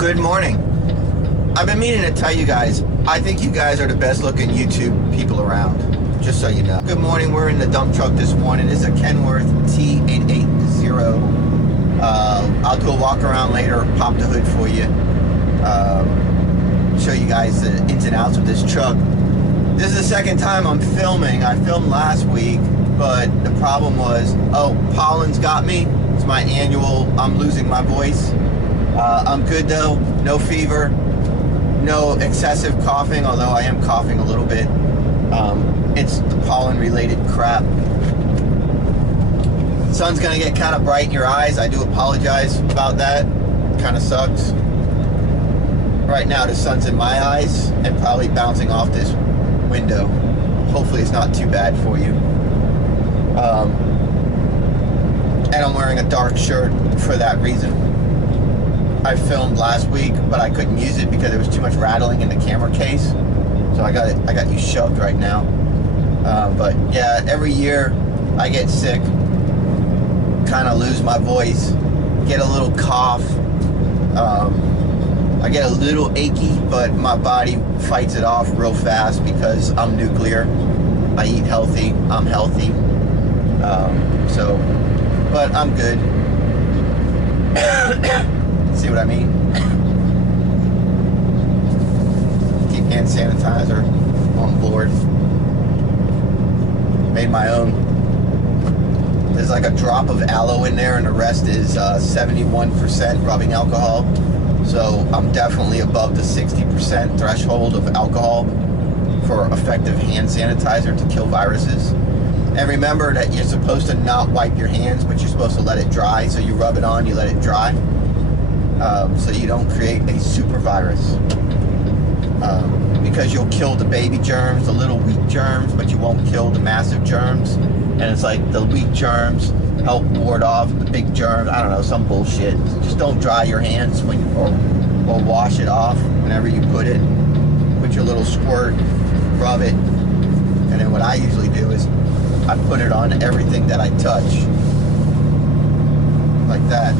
Good morning. I've been meaning to tell you guys, I think you guys are the best looking YouTube people around, just so you know. Good morning, we're in the dump truck this morning. This is a Kenworth T880. I'll do a walk around later, pop the hood for you, show you guys the ins and outs of this truck. This is the second time I'm filming. I filmed last week, but the problem was, pollen's got me. It's my annual, I'm losing my voice. I'm good though, no fever, no excessive coughing, although I am coughing a little bit. It's the pollen related crap. The sun's gonna get kind of bright in your eyes. I do apologize about that. Kind of sucks. Right now the sun's in my eyes and probably bouncing off this window. Hopefully it's not too bad for you. And I'm wearing a dark shirt for that reason. I filmed last week, but I couldn't use it because there was too much rattling in the camera case. So I got you shoved right now. But yeah, every year I get sick, kind of lose my voice, get a little cough. I get a little achy, but my body fights it off real fast because I'm nuclear. I eat healthy, I'm healthy. But I'm good. See what I mean? Keep hand sanitizer on board. Made my own. There's like a drop of aloe in there and the rest is 71% rubbing alcohol. So I'm definitely above the 60% threshold of alcohol for effective hand sanitizer to kill viruses. And remember that you're supposed to not wipe your hands, but you're supposed to let it dry. So you rub it on, you let it dry. So you don't create a super virus. Because you'll kill the baby germs, the little weak germs, but you won't kill the massive germs. And it's like the weak germs help ward off the big germs. I don't know, some bullshit. Just don't dry your hands when or wash it off whenever you put it. Put your little squirt, rub it. And then what I usually do is I put it on everything that I touch. Like that.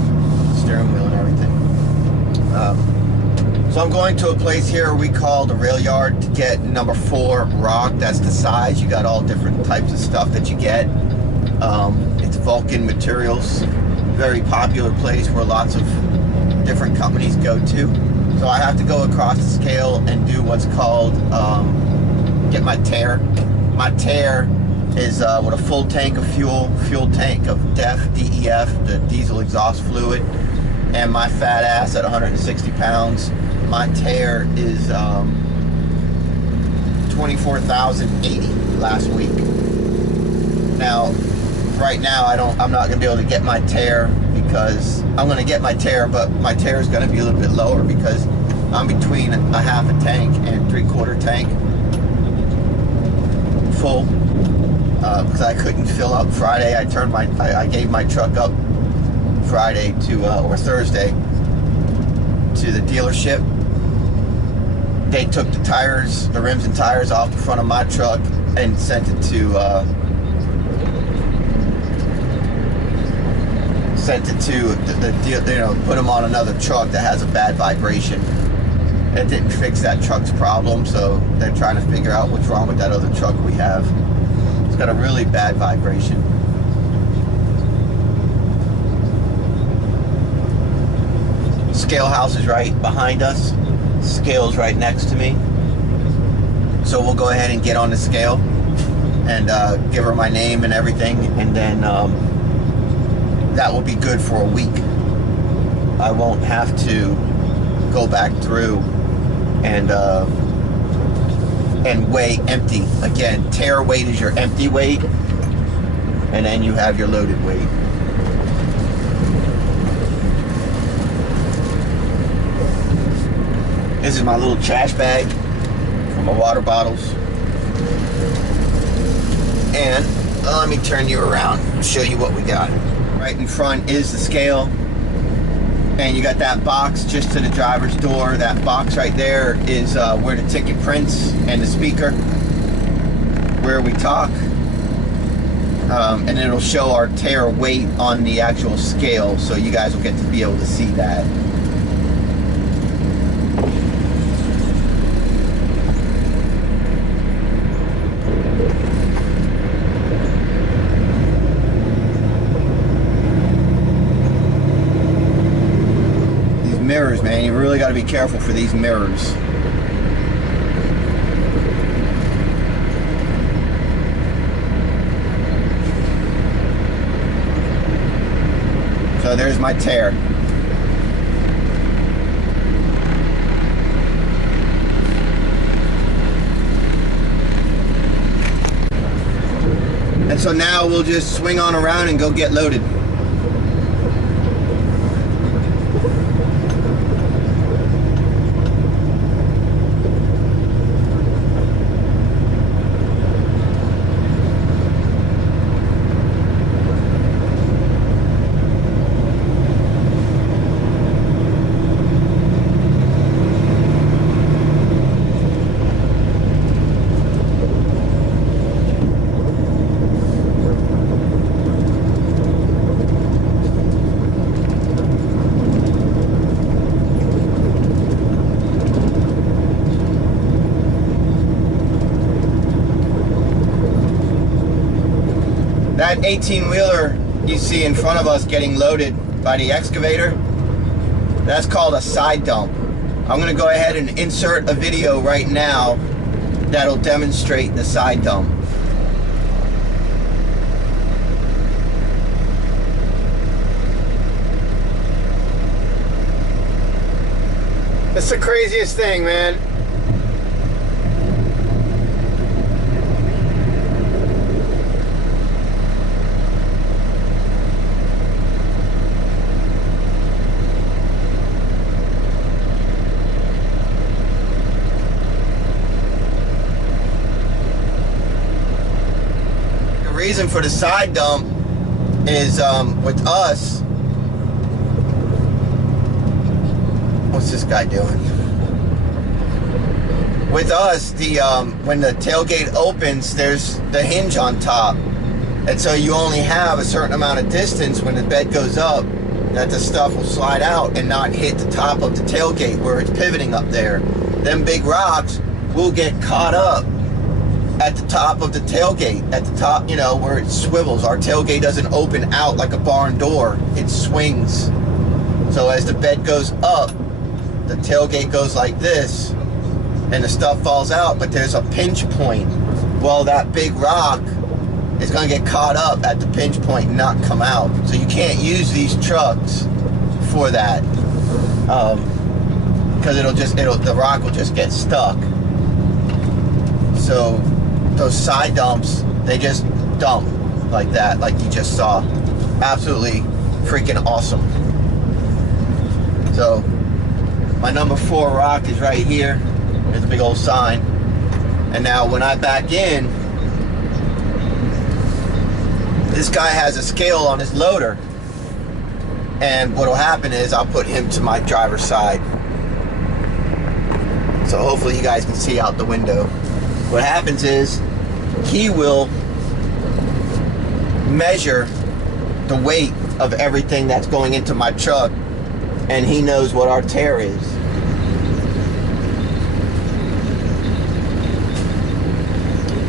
Steering wheel and everything. So I'm going to a place here we call the rail yard to get number 4 rock. That's the size. You got all different types of stuff that you get. It's Vulcan Materials. Very popular place where lots of different companies go to. So I have to go across the scale and do what's called get my tare. My tare is with a full tank of fuel tank of DEF, the diesel exhaust fluid, and my fat ass at 160 pounds. My tare is 24,080 last week. Now, right now I'm not gonna be able to get my tare because I'm gonna get my tare, but my tare is gonna be a little bit lower because I'm between a half a tank and 3/4 tank full. Because I couldn't fill up Friday. I gave my truck up Friday or Thursday to the dealership. They took the tires, the rims and tires off the front of my truck and sent it to the deal, put them on another truck that has a bad vibration. It didn't fix that truck's problem, so they're trying to figure out what's wrong with that other truck we have. It's got a really bad vibration. Scale house is right behind us. Scale's right next to me. So we'll go ahead and get on the scale and give her my name and everything, and then that will be good for a week. I won't have to go back through and weigh empty. Again, tare weight is your empty weight, and then you have your loaded weight. This is my little trash bag for my water bottles. And let me turn you around and show you what we got. Right in front is the scale. And you got that box just to the driver's door. That box right there is where the ticket prints and the speaker, where we talk. And it'll show our tare weight on the actual scale, so you guys will get to be able to see that. mirrors, man. You really got to be careful for these mirrors. So there's my tear. And so now we'll just swing on around and go get loaded. That 18-wheeler you see in front of us getting loaded by the excavator, that's called a side dump. I'm going to go ahead and insert a video right now that'll demonstrate the side dump. It's the craziest thing, man. The reason for the side dump is with us. What's this guy doing? With us, the when the tailgate opens, there's the hinge on top, and so you only have a certain amount of distance when the bed goes up that the stuff will slide out and not hit the top of the tailgate where it's pivoting up there. Them big rocks will get caught up at the top of the tailgate, at the top, you know, where it swivels. Our tailgate doesn't open out like a barn door, it swings. So as the bed goes up, the tailgate goes like this and the stuff falls out, but there's a pinch point. Well, that big rock is going to get caught up at the pinch point and not come out. So you can't use these trucks for that, because the rock will just get stuck. So those side dumps, they just dump like that, like you just saw. Absolutely freaking awesome. So my number 4 rock is right here. There's a big old sign. And now when I back in, this guy has a scale on his loader. And what'll happen is I'll put him to my driver's side. So hopefully you guys can see out the window. What happens is he will measure the weight of everything that's going into my truck, and he knows what our tear is.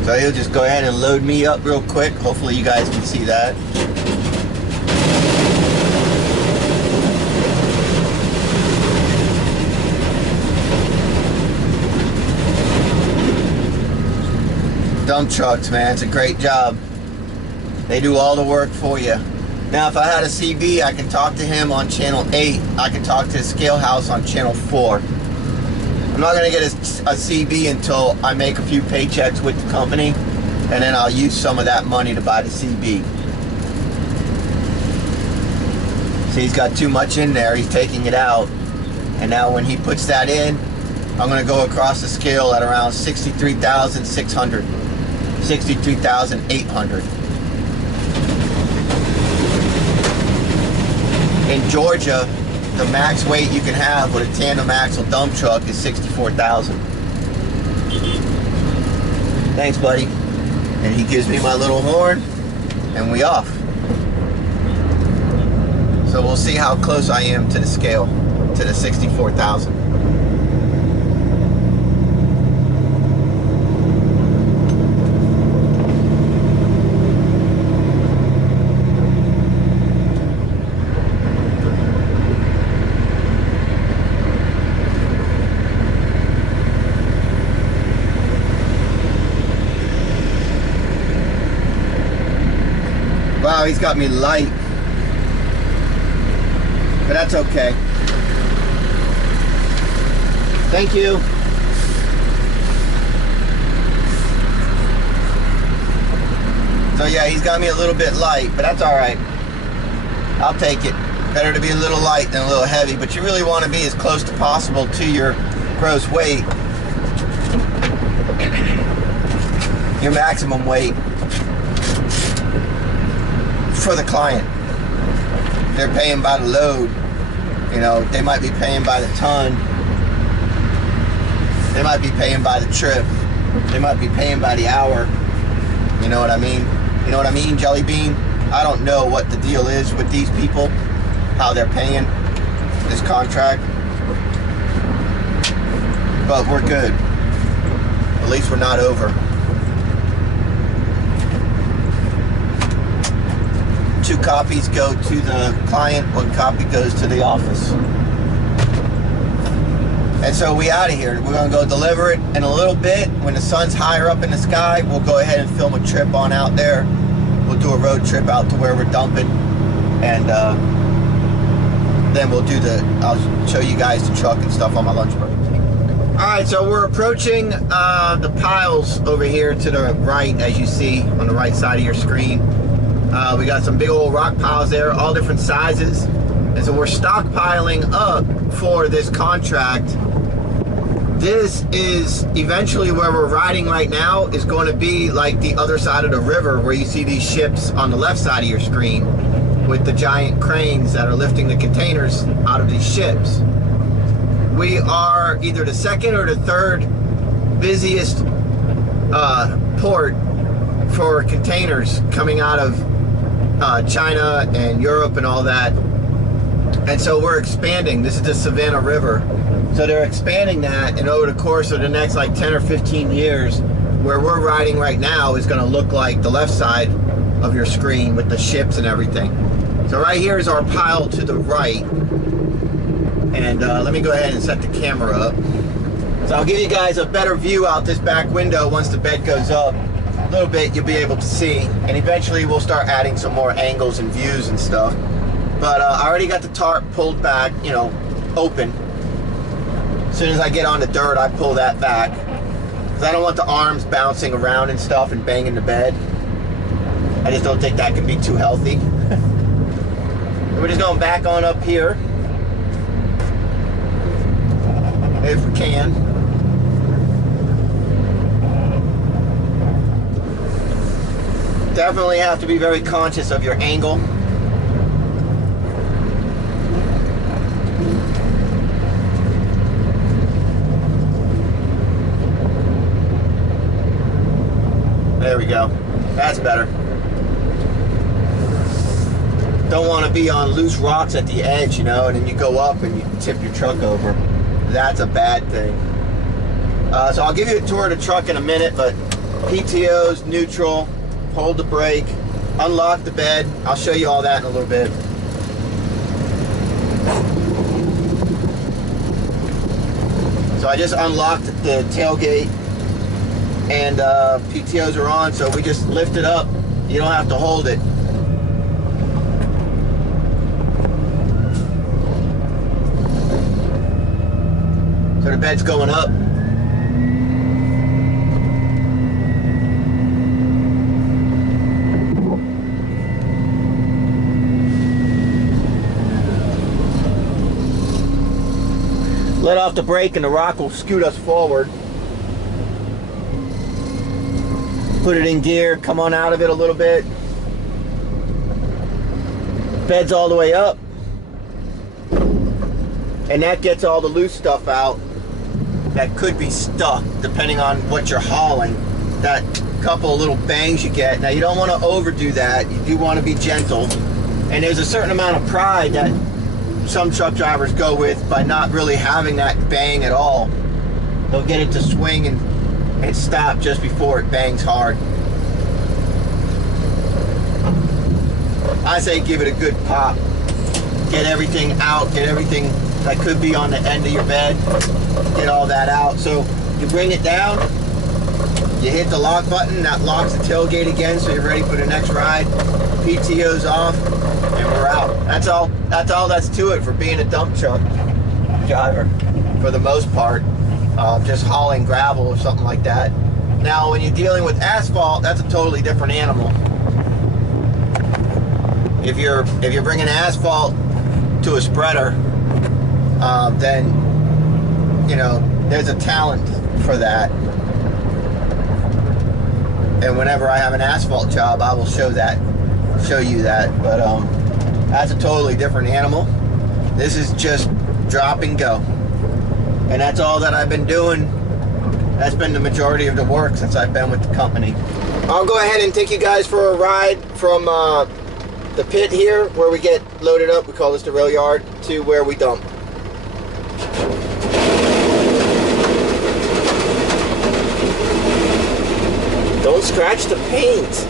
So he'll just go ahead and load me up real quick. Hopefully you guys can see that. Dump trucks, man, it's a great job. They do all the work for you. Now, if I had a CB, I can talk to him on channel 8. I can talk to his scale house on channel 4. I'm not going to get a CB until I make a few paychecks with the company, and then I'll use some of that money to buy the CB. See, he's got too much in there. He's taking it out. And now when he puts that in, I'm going to go across the scale at around 63,600. 63,800. In Georgia, the max weight you can have with a tandem axle dump truck is 64,000. Thanks, buddy. And he gives me my little horn, and we off. So we'll see how close I am to the scale, to the 64,000. Wow, he's got me light. But that's okay. Thank you. So yeah, he's got me a little bit light, but that's all right. I'll take it. Better to be a little light than a little heavy, but you really want to be as close to possible to your gross weight. Your maximum weight for the client. They're paying by the load. You know, they might be paying by the ton. They might be paying by the trip. They might be paying by the hour. You know what I mean? You know what I mean, Jelly Bean? I don't know what the deal is with these people, how they're paying this contract. But we're good. At least we're not over. 2 copies go to the client, 1 copy goes to the office. And so we out of here. We're gonna go deliver it in a little bit. When the sun's higher up in the sky, we'll go ahead and film a trip on out there. We'll do a road trip out to where we're dumping, and then we'll do I'll show you guys the truck and stuff on my lunch break. All right, so we're approaching the piles over here to the right, as you see on the right side of your screen. We got some big old rock piles there, all different sizes. And so we're stockpiling up for this contract. This is eventually where we're riding right now is going to be like the other side of the river where you see these ships on the left side of your screen with the giant cranes that are lifting the containers out of these ships. We are either the second or the third busiest port for containers coming out of China and Europe and all that. And so we're expanding. This is the Savannah River. So they're expanding that, and over the course of the next like 10 or 15 years, where we're riding right now is going to look like the left side of your screen with the ships and everything. So right here is our pile to the right. And let me go ahead and set the camera up. So I'll give you guys a better view out this back window once the bed goes up. A little bit you'll be able to see, and eventually we'll start adding some more angles and views and stuff. But I already got the tarp pulled back, you know, open. As soon as I get on the dirt, I pull that back. Because I don't want the arms bouncing around and stuff and banging the bed. I just don't think that can be too healthy. We're just going back on up here. If we can. Definitely have to be very conscious of your angle. There we go. That's better. Don't want to be on loose rocks at the edge, you know, and then you go up and you tip your truck over. That's a bad thing. So I'll give you a tour of the truck in a minute, but PTO's neutral, hold the brake, unlock the bed. I'll show you all that in a little bit. So I just unlocked the tailgate, and PTOs are on, so we just lift it up. You don't have to hold it. So the bed's going up. Let off the brake and the rock will scoot us forward. Put it in gear, come on out of it a little bit. Bed's all the way up. And that gets all the loose stuff out that could be stuck depending on what you're hauling. That couple of little bangs you get. Now you don't want to overdo that. You do want to be gentle. And there's a certain amount of pride that some truck drivers go with by not really having that bang at all. They'll get it to swing and stop just before it bangs hard. I say give it a good pop. Get everything out, get everything that could be on the end of your bed, get all that out. So you bring it down, You hit the lock button, that locks the tailgate again, so you're ready for the next ride. PTO's off, and we're out. That's all that's to it for being a dump truck driver, for the most part. Just hauling gravel or something like that. Now, when you're dealing with asphalt, that's a totally different animal. If you're bringing asphalt to a spreader, then you know there's a talent for that. And whenever I have an asphalt job, I will show you that. But that's a totally different animal. This is just drop and go, and that's all that I've been doing. That's been the majority of the work since I've been with the company. I'll go ahead and take you guys for a ride from the pit here, where we get loaded up. We call this the rail yard, to where we dump. Don't scratch the paint.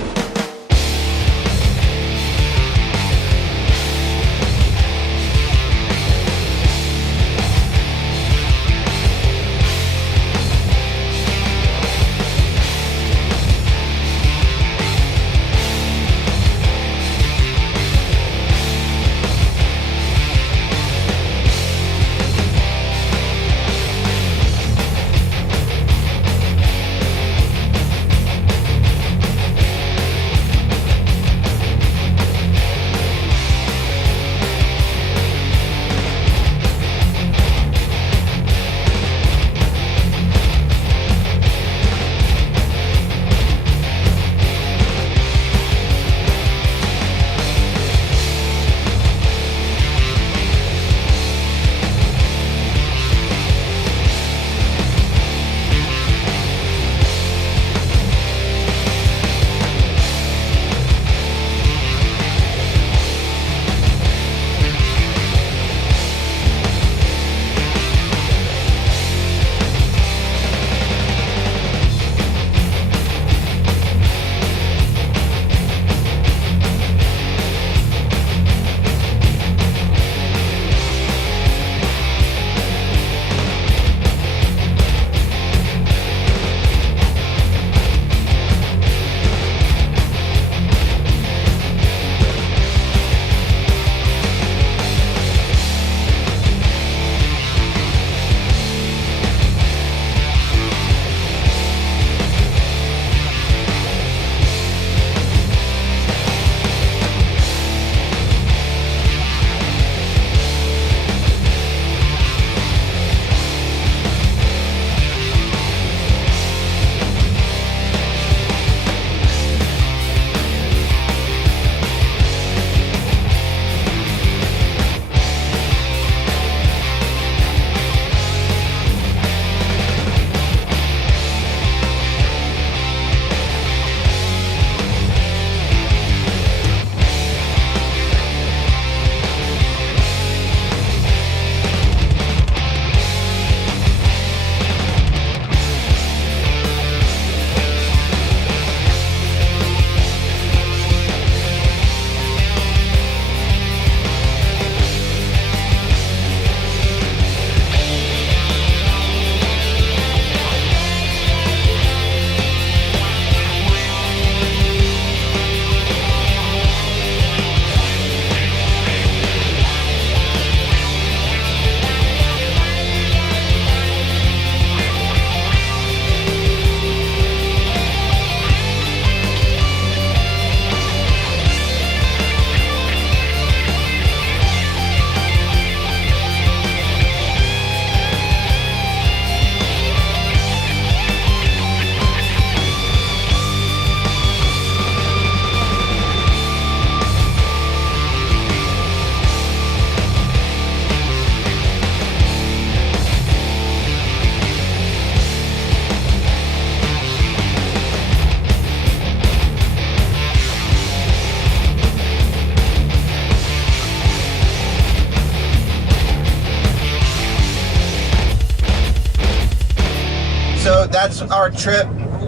So that's our trip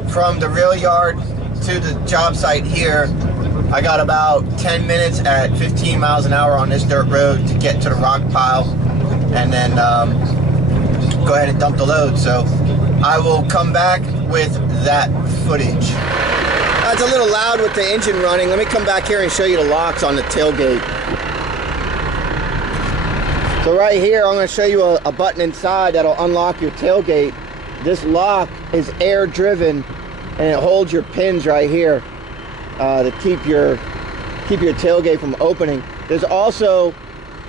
from the rail yard to the job site here. I got about 10 minutes at 15 miles an hour on this dirt road to get to the rock pile and then go ahead and dump the load. So I will come back with that footage. It's a little loud with the engine running. Let me come back here and show you the locks on the tailgate. So right here, I'm going to show you a button inside that'll unlock your tailgate. This lock is air driven, and it holds your pins right here to keep your tailgate from opening. There's also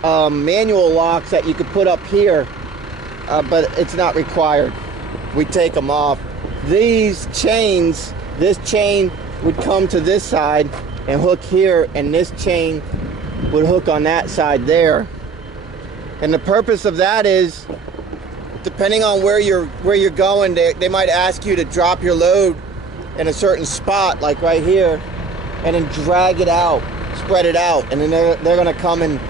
manual locks that you could put up here, but it's not required. We take them off. These chains, this chain would come to this side and hook here, and this chain would hook on that side there. And the purpose of that is, depending on where you're going, they might ask you to drop your load in a certain spot, like right here, and then drag it out, spread it out, and then they're gonna come and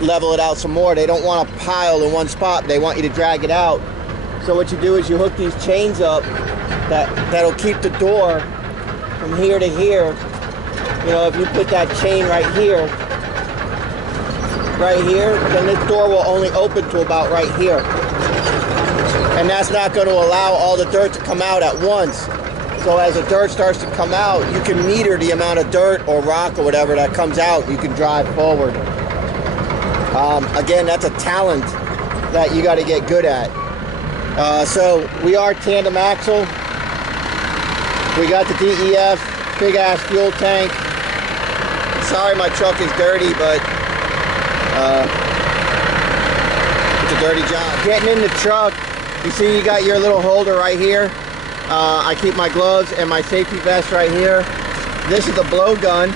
level it out some more. They don't want a pile in one spot. They want you to drag it out. So what you do is you hook these chains up that'll keep the door from here to here. You know, if you put that chain right here, then this door will only open to about right here. And that's not going to allow all the dirt to come out at once. So as the dirt starts to come out, you can meter the amount of dirt or rock or whatever that comes out. You can drive forward. Again, that's a talent that you got to get good at. So we are tandem axle. We got the DEF, big ass fuel tank. Sorry my truck is dirty, but it's a dirty job. Getting in the truck, you see you got your little holder right here. I keep my gloves and my safety vest right here. This is a blow gun.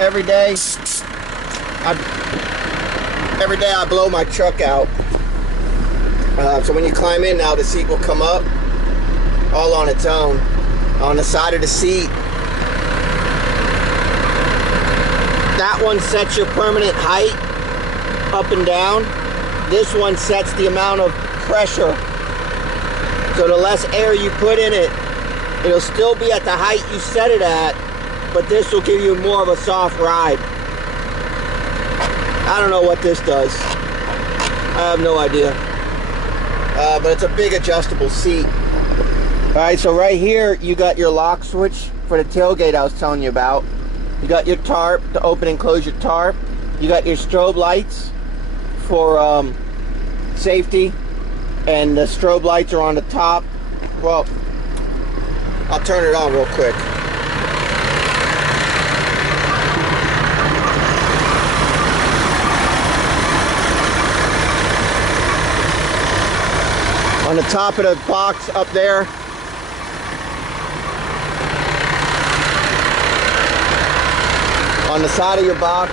Every day I blow my truck out. So when you climb in now, the seat will come up all on its own. On the side of the seat, that one sets your permanent height up and down. This one sets the amount of pressure. So the less air you put in it, it'll still be at the height you set it at, but this will give you more of a soft ride. I don't know what this does. I have no idea. But it's a big adjustable seat. Alright, so right here you got your lock switch for the tailgate I was telling you about. You got your tarp to open and close your tarp. You got your strobe lights for safety, and the strobe lights are on the top. Well, I'll turn it on real quick. On the top of the box up there, on the side of your box,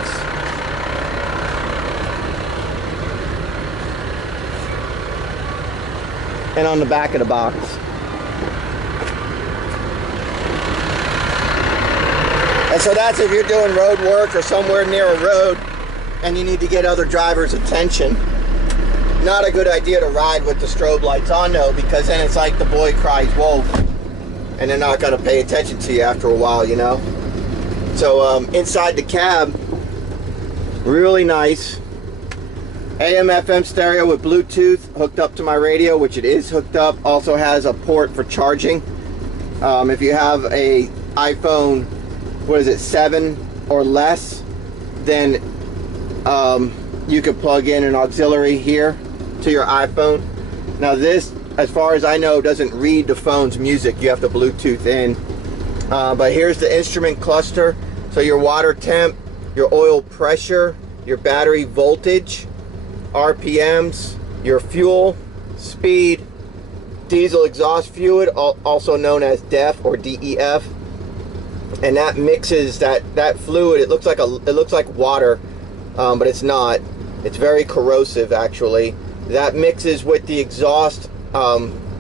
and on the back of the box. And so that's if you're doing road work or somewhere near a road and you need to get other drivers' attention. Not a good idea to ride with the strobe lights on though, because then it's like the boy cries wolf, and they're not going to pay attention to you after a while, you know. So inside the cab, really nice. AM FM stereo with Bluetooth hooked up to my radio, which it is hooked up. Also has a port for charging. If you have a iPhone, what is it, 7 or less, then you could plug in an auxiliary here to your iPhone. Now this, as far as I know, doesn't read the phone's music. You have to Bluetooth in. But here's the instrument cluster. So your water temp, your oil pressure, your battery voltage, RPMs, your fuel, speed, diesel exhaust fluid, also known as DEF or DEF. And that mixes that fluid. It looks like water, but it's not. It's very corrosive actually. That mixes with the exhaust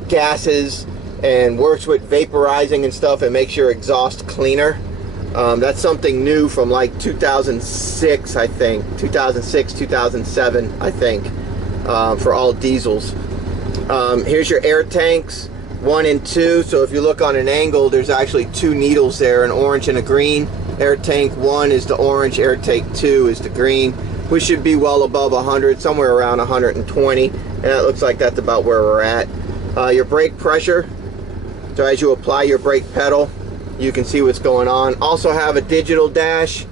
gases and works with vaporizing and stuff and makes your exhaust cleaner. That's something new from like 2006, I think. 2006, 2007, I think, for all diesels. Here's your air tanks, 1 and 2. So if you look on an angle, there's actually 2 needles there, an orange and a green. Air tank 1 is the orange, air tank 2 is the green. We should be well above 100, somewhere around 120, and that looks like that's about where we're at. Your brake pressure, so as you apply your brake pedal, you can see what's going on. Also have a digital dash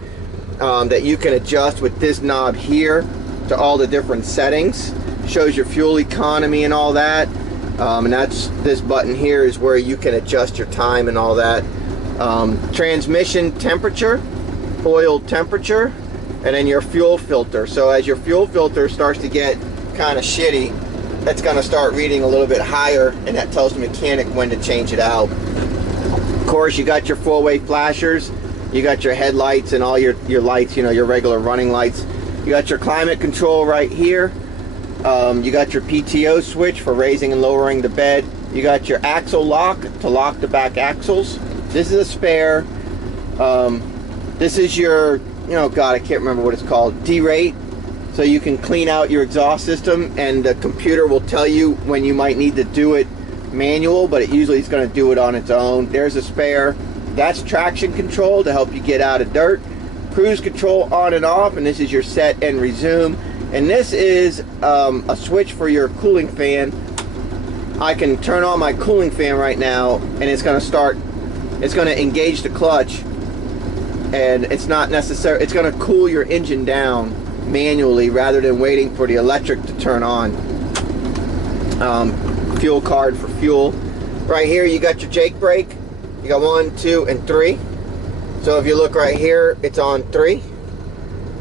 that you can adjust with this knob here to all the different settings. Shows your fuel economy and all that. And this button here is where you can adjust your time and all that. Transmission temperature, oil temperature, and then your fuel filter. So as your fuel filter starts to get kind of shitty, that's going to start reading a little bit higher, and that tells the mechanic when to change it out. Of course, you got your four-way flashers, you got your headlights and all your lights, you know, your regular running lights. You got your climate control right here. You got your PTO switch for raising and lowering the bed. You got your axle lock to lock the back axles. This is a spare. This is your, you know, God, I can't remember what it's called, D-rate. So you can clean out your exhaust system, and the computer will tell you when you might need to do it manual, but it usually is going to do it on its own. There's a spare. That's traction control to help you get out of dirt. Cruise control on and off, and this is your set and resume. And this is a switch for your cooling fan. I can turn on my cooling fan right now, and it's going to start, it's going to engage the clutch, and it's not necessary, it's going to cool your engine down manually rather than waiting for the electric to turn on. Fuel card for fuel. Right here you got your Jake brake. You got 1, 2, and 3. So if you look right here, it's on 3,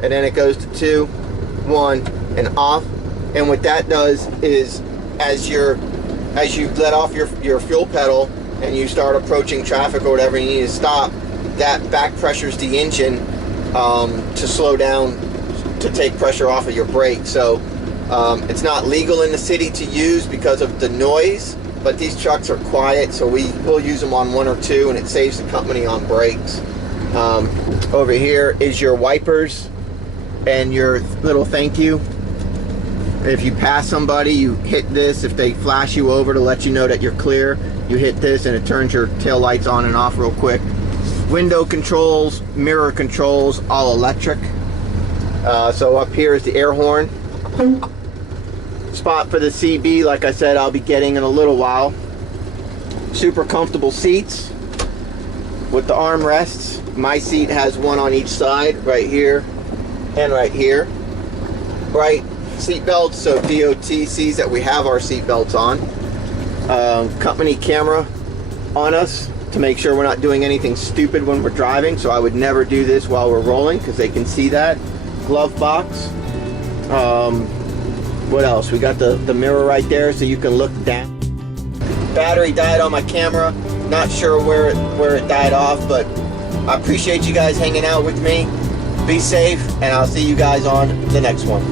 and then it goes to 2, 1, and off. And what that does is as you let off your fuel pedal and you start approaching traffic or whatever, you need to stop, that back pressures the engine to slow down, to take pressure off of your brake. So it's not legal in the city to use because of the noise, but these trucks are quiet, so we'll use them on 1 or 2, and it saves the company on brakes. Over here is your wipers and your little thank you. If you pass somebody, you hit this. If they flash you over to let you know that you're clear, you hit this and it turns your tail lights on and off real quick. Window controls, mirror controls, all electric. So up here is the air horn. Spot for the CB, like I said, I'll be getting in a little while. Super comfortable seats with the armrests. My seat has one on each side, right here and right here. Right seat belts, so DOT sees that we have our seat belts on. Company camera on us to make sure we're not doing anything stupid when we're driving, so I would never do this while we're rolling because they can see that. Glove box. What else? We got the mirror right there so you can look down. Battery died on my camera. Not sure where it died off, but I appreciate you guys hanging out with me. Be safe, and I'll see you guys on the next one.